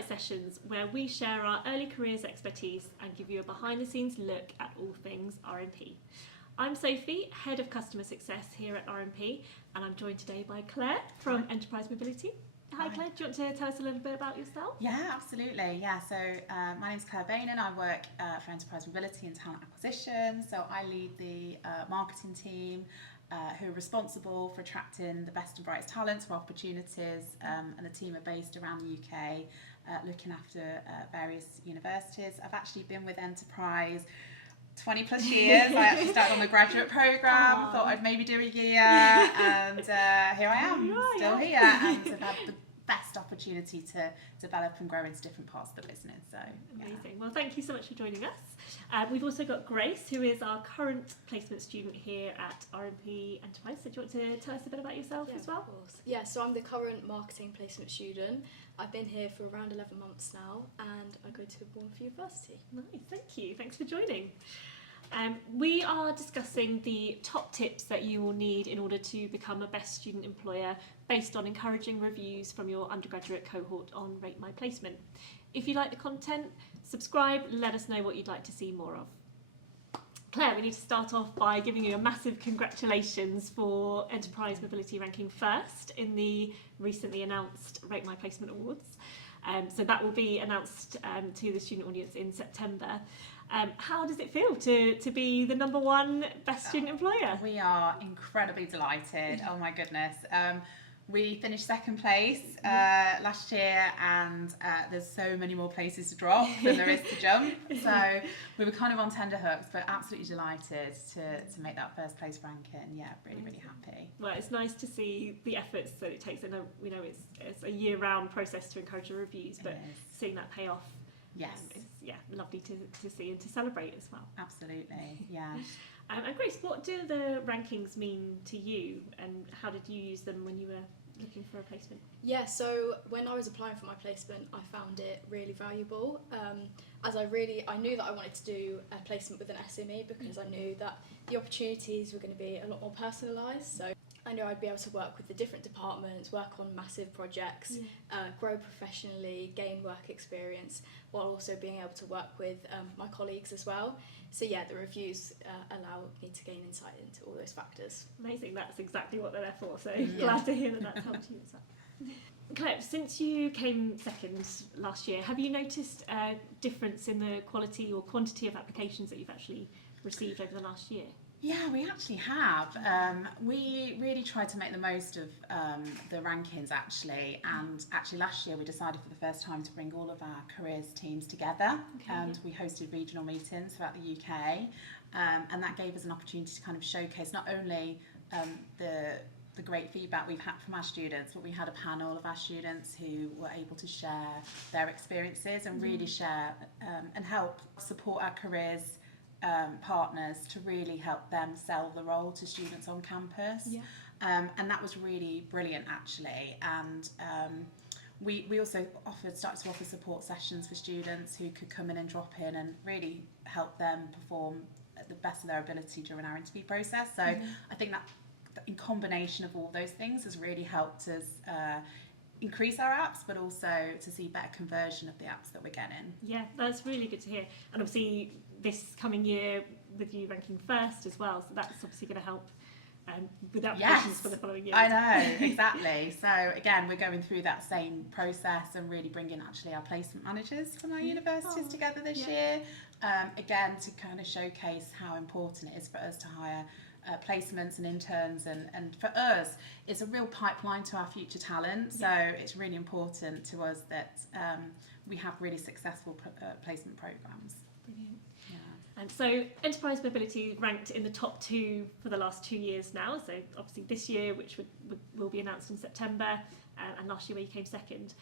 insight sessions where we share our early careers expertise and give you a behind the scenes look at all things RMP. I'm Sophie, Head of Customer Success here at RMP, and I'm joined today by Claire from Enterprise Mobility. Hi Claire, do you want to tell us a little bit about yourself? Yeah, absolutely. Yeah, so my name's Clare Beynon. I work for Enterprise Mobility and Talent Acquisition. So I lead the marketing team who are responsible for attracting the best and brightest talents for opportunities, and the team are based around the UK, looking after various universities. I've actually been with Enterprise 20 plus years. I actually started on the graduate programme, thought I'd maybe do a year, and here I am, still here, and I've had the best opportunity to develop and grow into different parts of the business. So amazing. Well, thank you so much for joining us. We've also got Grace, who is our current placement student here at RMP Enterprise. So do you want to tell us a bit about yourself as well? Of course. Yeah, so I'm the current marketing placement student. I've been here for around 11 months now, and I go to Bournemouth University. Nice, thank you. Thanks for joining. We are discussing the top tips that you will need in order to become a best student employer based on encouraging reviews from your undergraduate cohort on RateMyPlacement. If you like the content, subscribe, let us know what you'd like to see more of. Claire, we need to start off by giving you a massive congratulations for Enterprise Mobility ranking first in the recently announced RateMyPlacement Awards. So that will be announced to the student audience in September. How does it feel to be the #1 best student employer? We are incredibly delighted. Oh my goodness. We finished second place last year, and there's so many more places to drop than there is to jump. So we were kind of on tender hooks, but absolutely delighted to make that first place ranking. Yeah, really happy. Well, it's nice to see the efforts that it takes. I know, it's a year-round process to encourage the reviews, but seeing that pay off. Yes. It's lovely to see and to celebrate as well. Absolutely, yeah. And Grace, what do the rankings mean to you, and how did you use them when you were looking for a placement? Yeah, so when I was applying for my placement, I found it really valuable, as I knew that I wanted to do a placement with an SME because I knew that the opportunities were going to be a lot more personalised. So I knew I'd be able to work with the different departments, work on massive projects, grow professionally, gain work experience, while also being able to work with my colleagues as well. So yeah, the reviews allow me to gain insight into all those factors. Amazing, that's exactly what they're there for, so glad to hear that that's helped you as well. Claire, since you came second last year, have you noticed a difference in the quality or quantity of applications that you've actually received over the last year? Yeah, we actually have. We really tried to make the most of the rankings actually, and actually last year we decided for the first time to bring all of our careers teams together, and we hosted regional meetings throughout the UK, and that gave us an opportunity to kind of showcase not only the great feedback we've had from our students, but we had a panel of our students who were able to share their experiences and really share and help support our careers partners to really help them sell the role to students on campus. And that was really brilliant actually, and we also started to offer support sessions for students who could come in and drop in and really help them perform at the best of their ability during our interview process. So I think that in combination of all those things has really helped us increase our apps, but also to see better conversion of the apps that we're getting. Yeah, that's really good to hear. And obviously this coming year with you ranking first as well, so that's obviously going to help with applications for the following year. I know, exactly. So again, we're going through that same process and really bringing actually our placement managers from our universities together this year, again to kind of showcase how important it is for us to hire placements and interns, and for us it's a real pipeline to our future talent, so it's really important to us that we have really successful placement programs. Brilliant. And so Enterprise Mobility ranked in the top 2 for the last 2 years now, so obviously this year, which will be announced in September, and last year where you came second.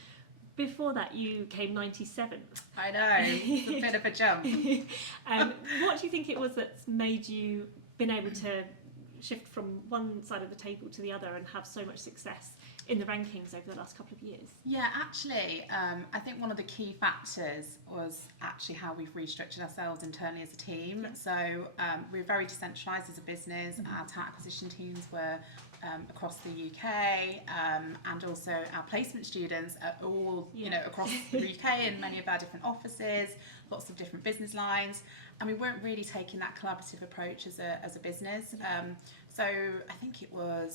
Before that you came 97th. I know, it's a bit of a jump. What do you think it was that's made you been able to shift from one side of the table to the other and have so much success in the rankings over the last couple of years? Yeah, actually, I think one of the key factors was actually how we've restructured ourselves internally as a team. Yeah. So we're very decentralised as a business. Our talent acquisition teams were across the UK, and also our placement students are all, you know, across the UK in many of our different offices, lots of different business lines, and we weren't really taking that collaborative approach as a business. So I think we're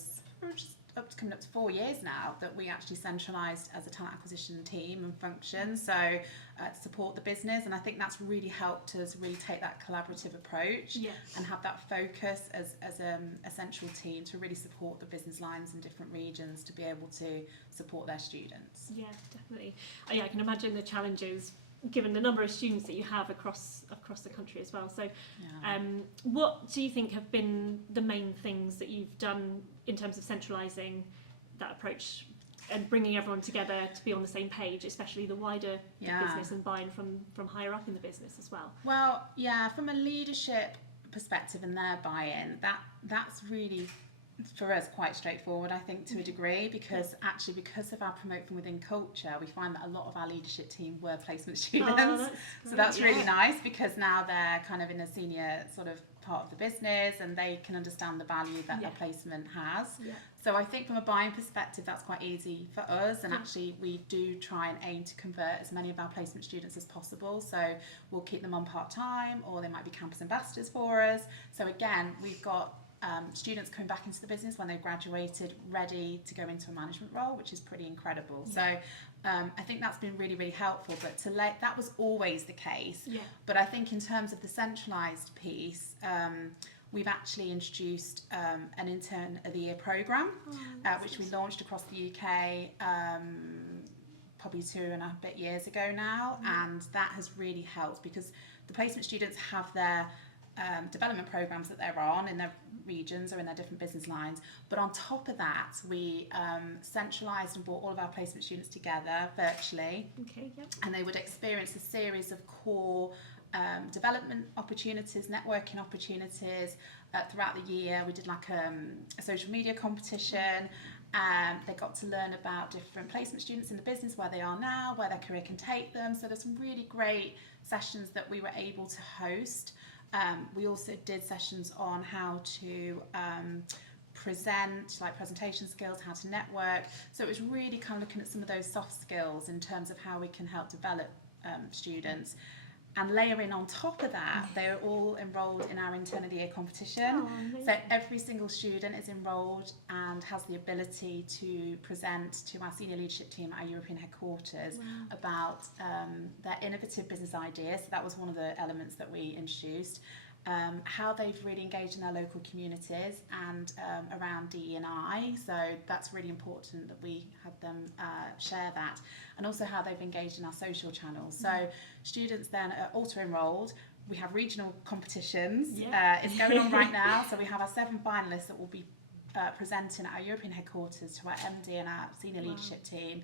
just coming up to 4 years now that we actually centralised as a talent acquisition team and function, so to support the business, and I think that's really helped us really take that collaborative approach and have that focus as a central team to really support the business lines in different regions to be able to support their students. Yeah, definitely. I can imagine the challenges given the number of students that you have across the country as well. So what do you think have been the main things that you've done in terms of centralising that approach and bringing everyone together to be on the same page, especially the wider business and buy-in from higher up in the business as well? Well, from a leadership perspective and their buy-in, that's really for us quite straightforward, I think, to a degree, because actually because of our promote from within culture, we find that a lot of our leadership team were placement students. So that's really nice, because now they're kind of in a senior sort of part of the business and they can understand the value that their placement has. So I think from a buying perspective, that's quite easy for us, and actually we do try and aim to convert as many of our placement students as possible. So we'll keep them on part-time, or they might be campus ambassadors for us. So again, we've got students coming back into the business when they've graduated, ready to go into a management role, which is pretty incredible. So I think that's been really, really helpful. But that was always the case. But I think in terms of the centralised piece, we've actually introduced an Intern of the Year programme, which we launched across the UK probably 2.5 years ago now, and that has really helped, because the placement students have their development programs that they're on in their regions or in their different business lines, but on top of that we centralised and brought all of our placement students together virtually, and they would experience a series of core development opportunities, networking opportunities throughout the year. We did like a social media competition, and they got to learn about different placement students in the business, where they are now, where their career can take them. So there's some really great sessions that we were able to host. We also did sessions on how to present, like presentation skills, how to network. So it was really kind of looking at some of those soft skills in terms of how we can help develop students. And layering on top of that, they're all enrolled in our Intern of the Year competition. So every single student is enrolled and has the ability to present to our senior leadership team at our European headquarters about their innovative business ideas. So that was one of the elements that we introduced. How they've really engaged in their local communities and around DE&I, so that's really important that we have them share that, and also how they've engaged in our social channels. So students then are auto-enrolled. We have regional competitions. It's going on right now, so we have our 7 finalists that will be presenting at our European headquarters to our MD and our senior leadership team.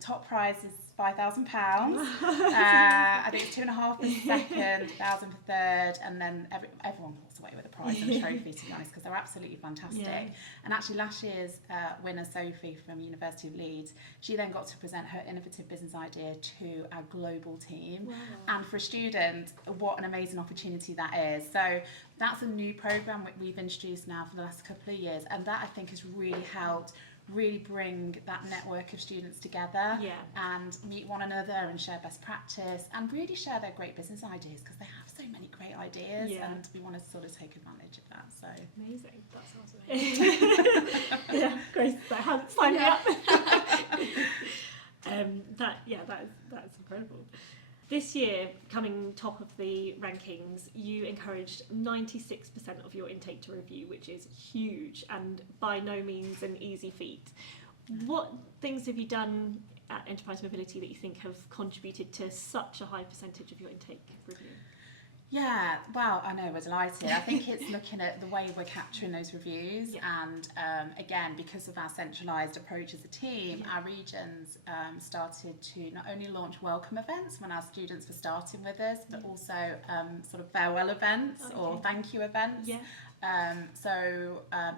Top prize is £5,000. I think it's 2.5 for second, 1,000 for third, and then everyone walks away with a prize and a trophy, to be honest, because they're absolutely fantastic. And actually last year's winner, Sophie from University of Leeds, she then got to present her innovative business idea to our global team. And for a student, what an amazing opportunity that is. So that's a new programme we've introduced now for the last couple of years, and that I think has really helped really bring that network of students together and meet one another and share best practice and really share their great business ideas, because they have so many great ideas and we want to sort of take advantage of that. So amazing. That sounds amazing. Grace, sign me up. That's incredible. This year, coming top of the rankings, you encouraged 96% of your intake to review, which is huge and by no means an easy feat. What things have you done at Enterprise Mobility that you think have contributed to such a high percentage of your intake review? Yeah, well, I know, we're delighted. I think it's looking at the way we're capturing those reviews, and again, because of our centralised approach as a team, our regions started to not only launch welcome events when our students were starting with us, but also sort of farewell events or thank you events.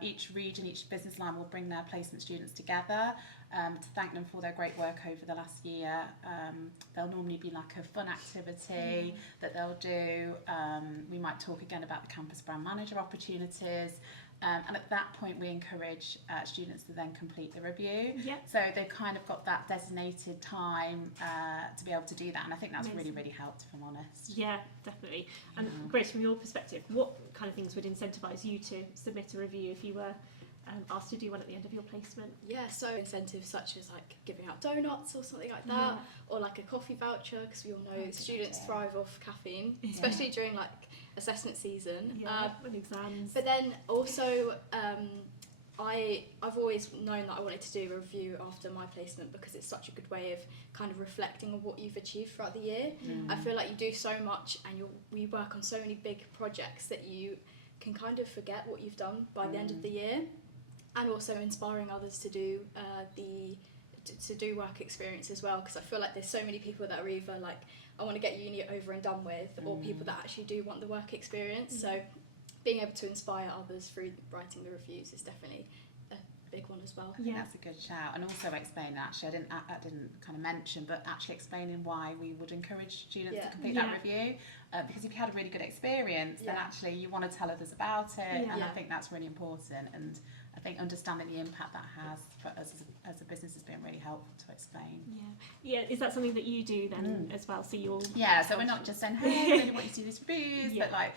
Each region, each business line will bring their placement students together to thank them for their great work over the last year. There'll normally be like a fun activity that they'll do. We might talk again about the campus brand manager opportunities. And at that point, we encourage students to then complete the review. Yep. So they've kind of got that designated time to be able to do that. And I think that's Amazing. really helped, if I'm honest. Yeah, definitely. And Grace, from your perspective, what kind of things would incentivise you to submit a review if you were asked to do one at the end of your placement? Yeah, so incentives such as like giving out donuts or something like that, or like a coffee voucher, because we all know students thrive off caffeine, especially during like assessment season. And exams. But then also, I've always known that I wanted to do a review after my placement because it's such a good way of kind of reflecting on what you've achieved throughout the year. I feel like you do so much and we work on so many big projects that you can kind of forget what you've done by the end of the year. And also inspiring others to do to do work experience as well, because I feel like there's so many people that are either like, I want to get uni over and done with, or people that actually do want the work experience. So being able to inspire others through writing the reviews is definitely a big one as well. Yeah, that's a good shout. And also explain, actually, I didn't kind of mention, but actually explaining why we would encourage students to complete that review. Because if you had a really good experience, then actually you want to tell others about it. And I think that's really important. And I think understanding the impact that has for us as a business has been really helpful to explain. Yeah, is that something that you do then as well? So you're... Yeah, so we're not just saying, hey, I really want you to do these reviews, but like,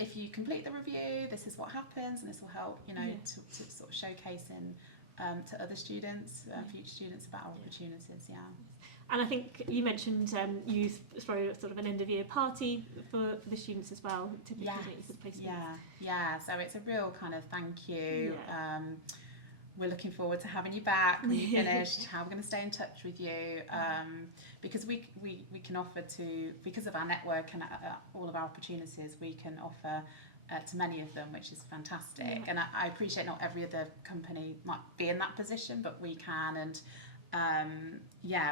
if you complete the review, this is what happens, and this will help, you know, to sort of showcasing to other students, future students, about our opportunities. And I think you mentioned you throw sort of an end of year party for the students as well, typically for the placement. Yeah. So it's a real kind of thank you. We're looking forward to having you back when you finished. How we're going to stay in touch with you, because we can offer to, because of our network and all of our opportunities, we can offer to many of them, which is fantastic. And I appreciate not every other company might be in that position, but we can. And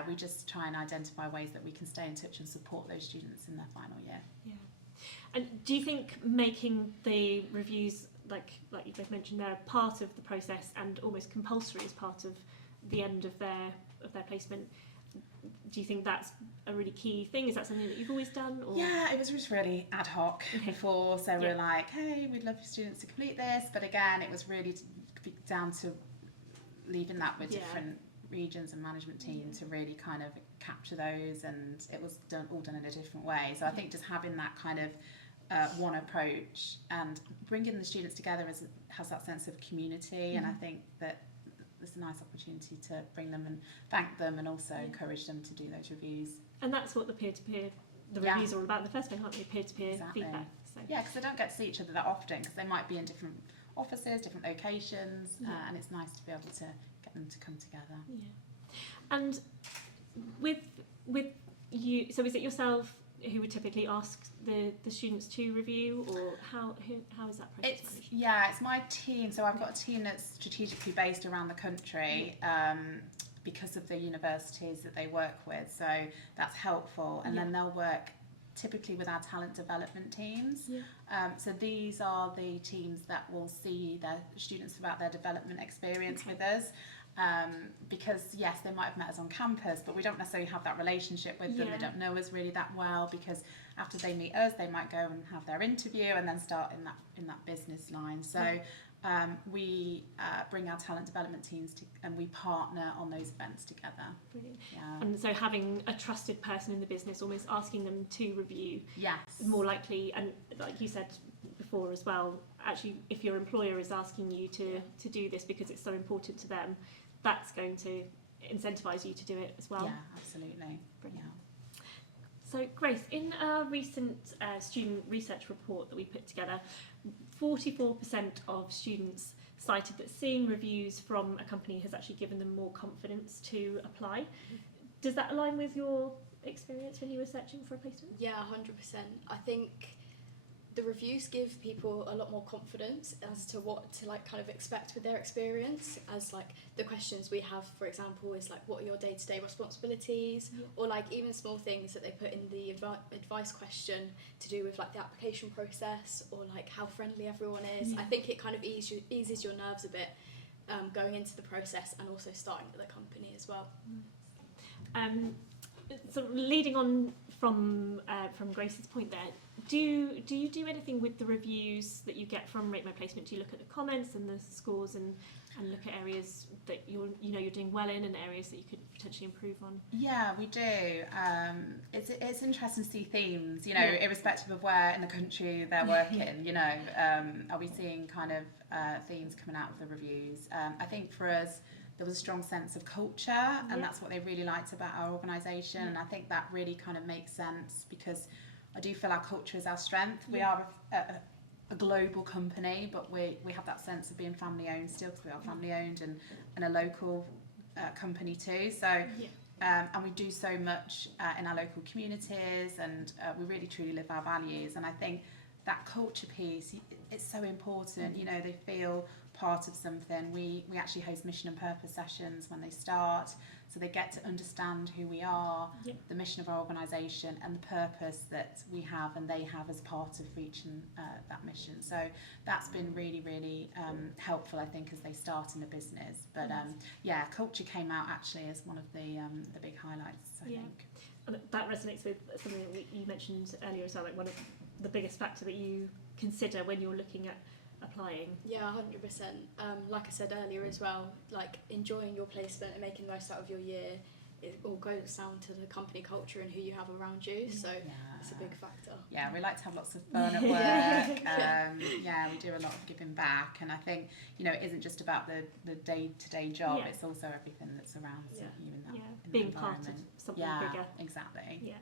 we just try and identify ways that we can stay in touch and support those students in their final year. And do you think making the reviews, like you both mentioned there, part of the process and almost compulsory as part of the end of their placement, do you think that's a really key thing? Is that something that you've always done? Or? Yeah, it was just really ad hoc before. So we're like, hey, we'd love your students to complete this. But again, it was really down to leaving that with different regions and management teams to really kind of capture those, and it was all done in a different way. So I think just having that kind of one approach and bringing the students together has that sense of community, and I think that there's a nice opportunity to bring them and thank them, and also encourage them to do those reviews. And that's what the peer-to-peer, the reviews are all about in the first place, aren't they? Peer-to-peer feedback. So. Yeah, because they don't get to see each other that often, because they might be in different offices, different locations, and it's nice to be able to get them to come together. And with you, so is it yourself who would typically ask the students to review, or how is that process managed? It's my team. So I've got a team that's strategically based around the country because of the universities that they work with. So that's helpful. And then they'll work typically with our talent development teams. So these are the teams that will see their students throughout their development experience with us. Because yes, they might have met us on campus, but we don't necessarily have that relationship with them. They don't know us really that well, because after they meet us, they might go and have their interview and then start in that business line. So we bring our talent development teams and we partner on those events together. Brilliant. And so having a trusted person in the business, almost asking them to review, more likely, and like you said before as well, actually if your employer is asking you to do this because it's so important to them, that's going to incentivise you to do it as well. Yeah, absolutely. Brilliant. So Grace, in a recent student research report that we put together, 44% of students cited that seeing reviews from a company has actually given them more confidence to apply. Does that align with your experience when you were searching for a placement? Yeah, 100%. I think the reviews give people a lot more confidence as to what to like kind of expect with their experience, as like the questions we have, for example, is like, what are your day-to-day responsibilities, or like even small things that they put in the advice question to do with like the application process, or like how friendly everyone is. I think it kind of eases your nerves a bit going into the process, and also starting at the company as well. So leading on from Grace's point there, do you do anything with the reviews that you get from RateMyPlacement? Do you look at the comments and the scores and look at areas that you're doing well in, and areas that you could potentially improve on? Yeah, we do. It's interesting to see themes, irrespective of where in the country they're working. Are we seeing kind of themes coming out of the reviews? I think for us, there was a strong sense of culture, and that's what they really liked about our organisation. And I think that really kind of makes sense, because I do feel our culture is our strength. We are a global company, but we have that sense of being family owned still, because we are family owned and a local company too. So and we do so much in our local communities, and we really truly live our values. And I think that culture piece, it's so important. They feel part of something. We actually host mission and purpose sessions when they start, so they get to understand who we are, the mission of our organisation, and the purpose that we have and they have as part of reaching that mission. So that's been really, really helpful, I think, as they start in the business. But culture came out actually as one of the big highlights, I think. And that resonates with something that you mentioned earlier as well, like one of the biggest factor that you consider when you're looking at applying. Yeah, 100%. Like I said earlier as well, like enjoying your placement and making the most out of your year, it all goes down to the company culture and who you have around you. So it's a big factor. Yeah, we like to have lots of fun at work. We do a lot of giving back, and I think it isn't just about the day-to-day job. It's also everything that's around you in that being that part of something bigger. Exactly. Yeah.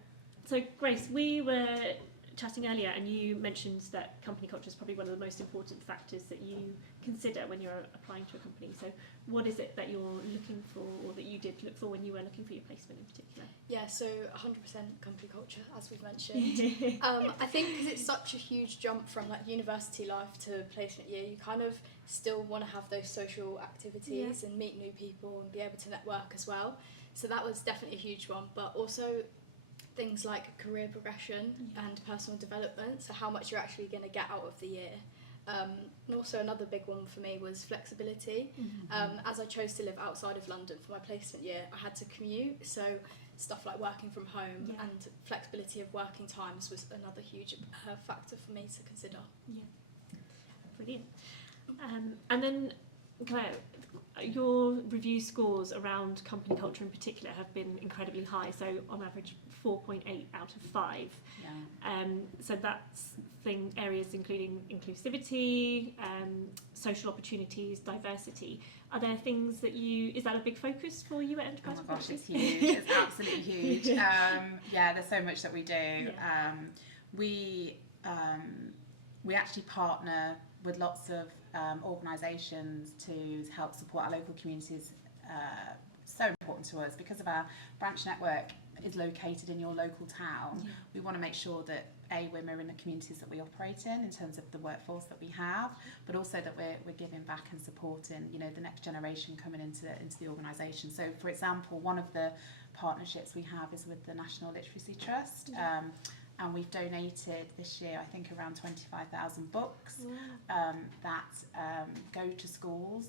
So Grace, we were chatting earlier, and you mentioned that company culture is probably one of the most important factors that you consider when you're applying to a company. So what is it that you're looking for, or that you did look for when you were looking for your placement in particular? Yeah, so 100% company culture, as we've mentioned. I think because it's such a huge jump from like university life to placement year, you kind of still want to have those social activities and meet new people and be able to network as well. So that was definitely a huge one, but also things like career progression and personal development, so how much you're actually going to get out of the year. And also another big one for me was flexibility. As I chose to live outside of London for my placement year, I had to commute, so stuff like working from home and flexibility of working times was another huge factor for me to consider. Brilliant. And then Claire, your review scores around company culture in particular have been incredibly high, so on average 4.8 out of 5. So that's areas including inclusivity, social opportunities, diversity. Are there things that is that a big focus for you at Enterprise? Oh my gosh, it's huge. It's absolutely huge. There's so much that we do. We actually partner with lots of organisations to help support our local communities. So important to us because of our branch network is located in your local town. We want to make sure that we're mirroring the communities that we operate in terms of the workforce that we have, but also that we're giving back and supporting the next generation coming into the organisation. So for example, one of the partnerships we have is with the National Literacy Trust. And we've donated this year, I think, around 25,000 books that go to schools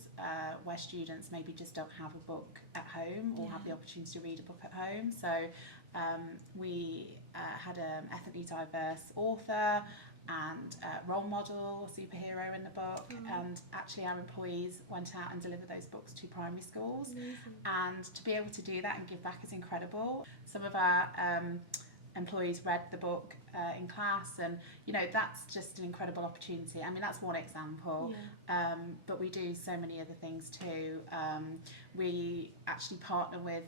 where students maybe just don't have a book at home or have the opportunity to read a book at home. So we had an ethnically diverse author and role model, superhero in the book, and actually our employees went out and delivered those books to primary schools. And to be able to do that and give back is incredible. Some of our employees read the book in class, and that's just an incredible opportunity. I mean, that's one example, but we do so many other things too. We actually partner with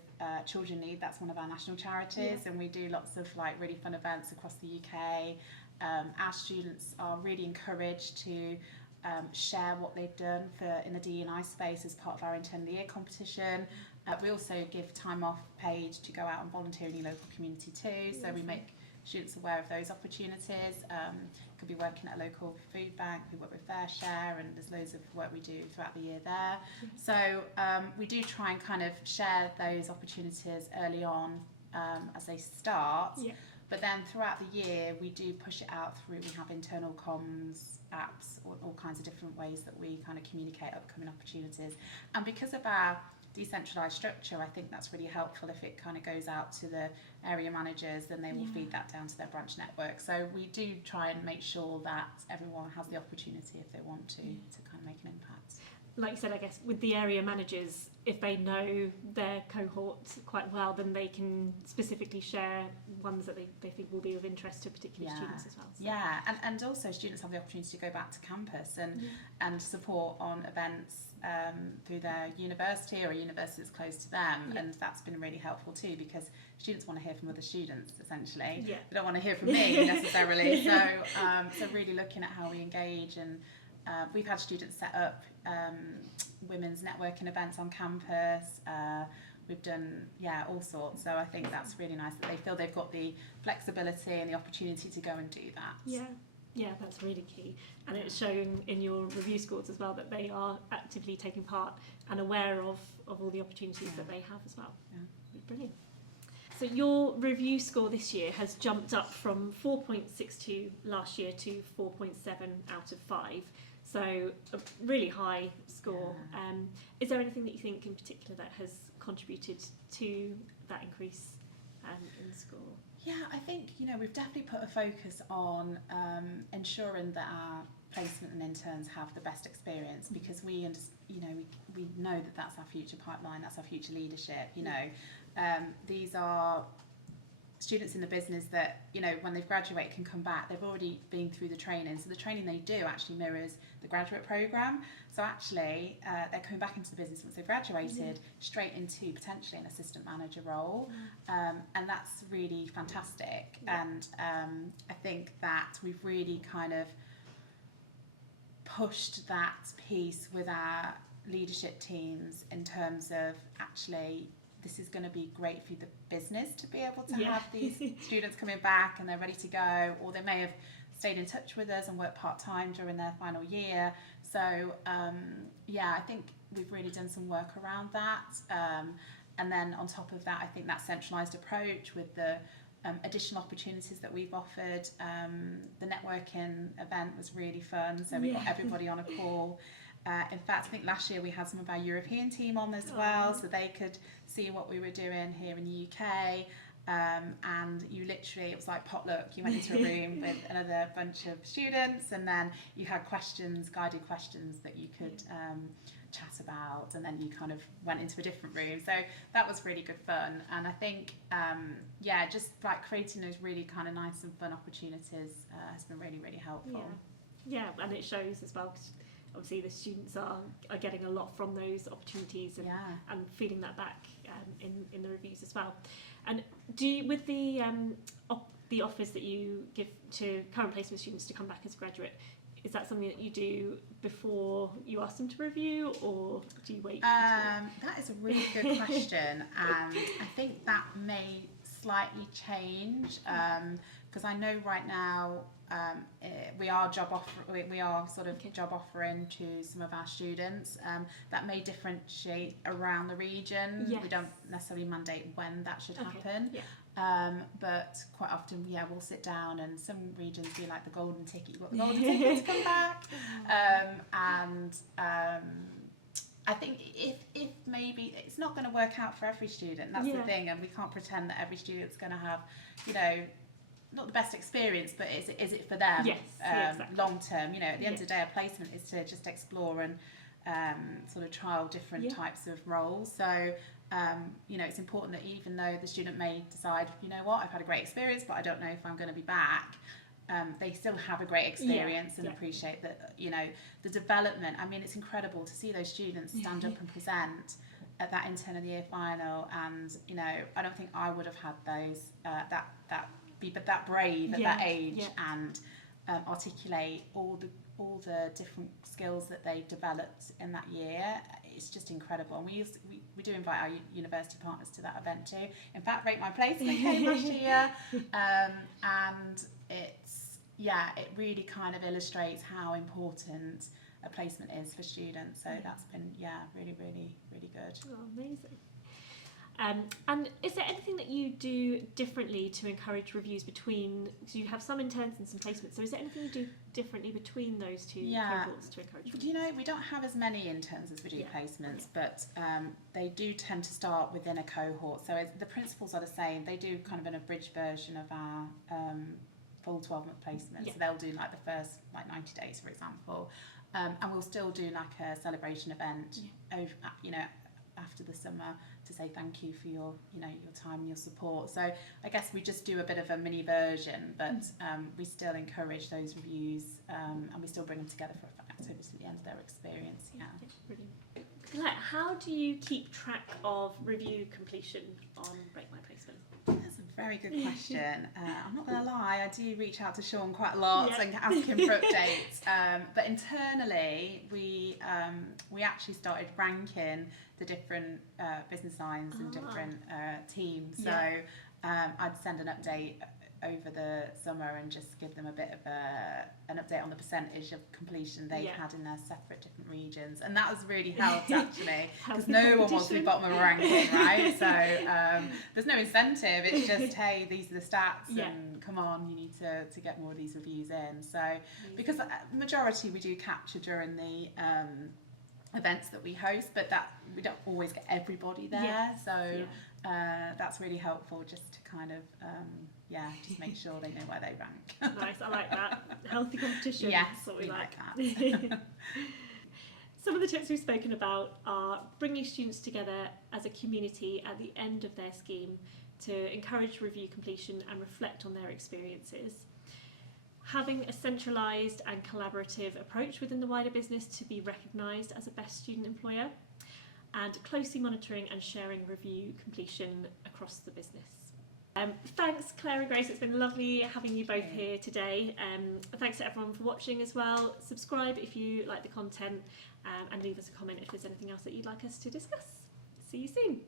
Children Need, that's one of our national charities, and we do lots of like really fun events across the UK. Our students are really encouraged to share what they've done in the D&I space as part of our Intern of the Year competition. We also give time off paid to go out and volunteer in your local community too, so we make students aware of those opportunities. Could be working at a local food bank, we work with Fair Share, and there's loads of work we do throughout the year there. So we do try and kind of share those opportunities early on as they start. Yeah. But then throughout the year, we do push it out through, we have internal comms, apps, all kinds of different ways that we kind of communicate upcoming opportunities. And because of our decentralised structure, I think that's really helpful. If it kind of goes out to the area managers, then they will feed that down to their branch network. So we do try and make sure that everyone has the opportunity, if they want to kind of make an impact. Like you said, I guess with the area managers, if they know their cohort quite well, then they can specifically share ones that they think will be of interest to particular students as well. So. Yeah, and also students have the opportunity to go back to campus and support on events through their university or a university that's close to them, and that's been really helpful too, because students want to hear from other students essentially. They don't want to hear from me necessarily. So really looking at how we engage, and we've had students set up women's networking events on campus. We've done all sorts, so I think that's really nice that they feel they've got the flexibility and the opportunity to go and do that. Yeah, that's really key, and it's shown in your review scores as well that they are actively taking part and aware of all the opportunities that they have as well. Brilliant. So your review score this year has jumped up from 4.62 last year to 4.7 out of 5. So a really high score. Is there anything that you think in particular that has contributed to that increase in the score? Yeah, I think, we've definitely put a focus on ensuring that our placement and interns have the best experience, because we know that that's our future pipeline, that's our future leadership. These are students in the business that, when they've graduated can come back. They've already been through the training, so the training they do actually mirrors the graduate programme. So actually they're coming back into the business once they've graduated, straight into potentially an assistant manager role, and that's really fantastic. And I think that we've really kind of pushed that piece with our leadership teams in terms of actually this is going to be great for the business to be able to have these students coming back and they're ready to go, or they may have stayed in touch with us and worked part-time during their final year. So I think we've really done some work around that, and then on top of that, I think that centralised approach with the additional opportunities that we've offered. The networking event was really fun, so we got everybody on a call. In fact, I think last year we had some of our European team on as well, so they could see what we were doing here in the UK. And you literally, it was like potluck. You went into a room with another bunch of students, and then you had questions, guided questions that you could chat about, and then you kind of went into a different room. So that was really good fun. And I think, just like creating those really kind of nice and fun opportunities has been really, really helpful. Yeah, and it shows as well, 'cause obviously the students are getting a lot from those opportunities and feeding that back in the reviews as well. And do you, with the offers that you give to current placement students to come back as a graduate, is that something that you do before you ask them to review, or do you wait? That is a really good question, and I think that may slightly change, because I know right now we are job offering to some of our students. That may differentiate around the region. We don't necessarily mandate when that should happen. But quite often, we'll sit down, and some regions do like the golden ticket. You've got the golden ticket to come back. I think if maybe it's not going to work out for every student, that's the thing, and we can't pretend that every student's going to have, not the best experience, but is it for them exactly. Long term? At the end of the day, a placement is to just explore and sort of trial different types of roles. So it's important that even though the student may decide, I've had a great experience, but I don't know if I'm going to be back, they still have a great experience and appreciate that, the development. I mean, it's incredible to see those students stand up and present at that intern of the year final, and I don't think I would have had those be that brave at that age and articulate all all the different skills that they developed in that year. It's just incredible. And we do invite our university partners to that event too. In fact, RateMyPlacement came last year, and it really kind of illustrates how important a placement is for students. So that's been really, really, really good. Oh, amazing. And is there anything that you do differently to encourage reviews between, so you have some interns and some placements, so is there anything you do differently between those two cohorts to encourage reviews? You know, we don't have as many interns as we do placements, but they do tend to start within a cohort. So the principles are the same. They do kind of an abridged version of our full 12-month placement. So they'll do like the first 90 days, for example. And we'll still do like a celebration event over, after the summer to say thank you for your time and your support. So I guess we just do a bit of a mini version, but we still encourage those reviews, and we still bring them together for activities at the end of their experience. Brilliant. Claire, how do you keep track of review completion on RateMyPlacement? That's a very good question. I'm not going to lie, I do reach out to Sean quite a lot and ask him for updates. But internally, we actually started ranking the different business lines and different teams. So I'd send an update over the summer and just give them a bit of an update on the percentage of completion they've had in their separate different regions, and that has really helped actually, because no one wants to be bottom of a ranking, right? So there's no incentive, it's just hey, these are the stats and come on, you need to get more of these reviews in. So because the majority we do capture during the events that we host, but that we don't always get everybody there, so that's really helpful just to kind of just make sure they know where they rank. Nice, I like that. Healthy competition. Yes, that's what we like. that. Some of the tips we've spoken about are bringing students together as a community at the end of their scheme to encourage review completion and reflect on their experiences. Having a centralised and collaborative approach within the wider business to be recognised as a best student employer, and closely monitoring and sharing review completion across the business. Thanks Claire and Grace, it's been lovely having you both here today. Thanks to everyone for watching as well. Subscribe if you like the content, and leave us a comment if there's anything else that you'd like us to discuss. See you soon.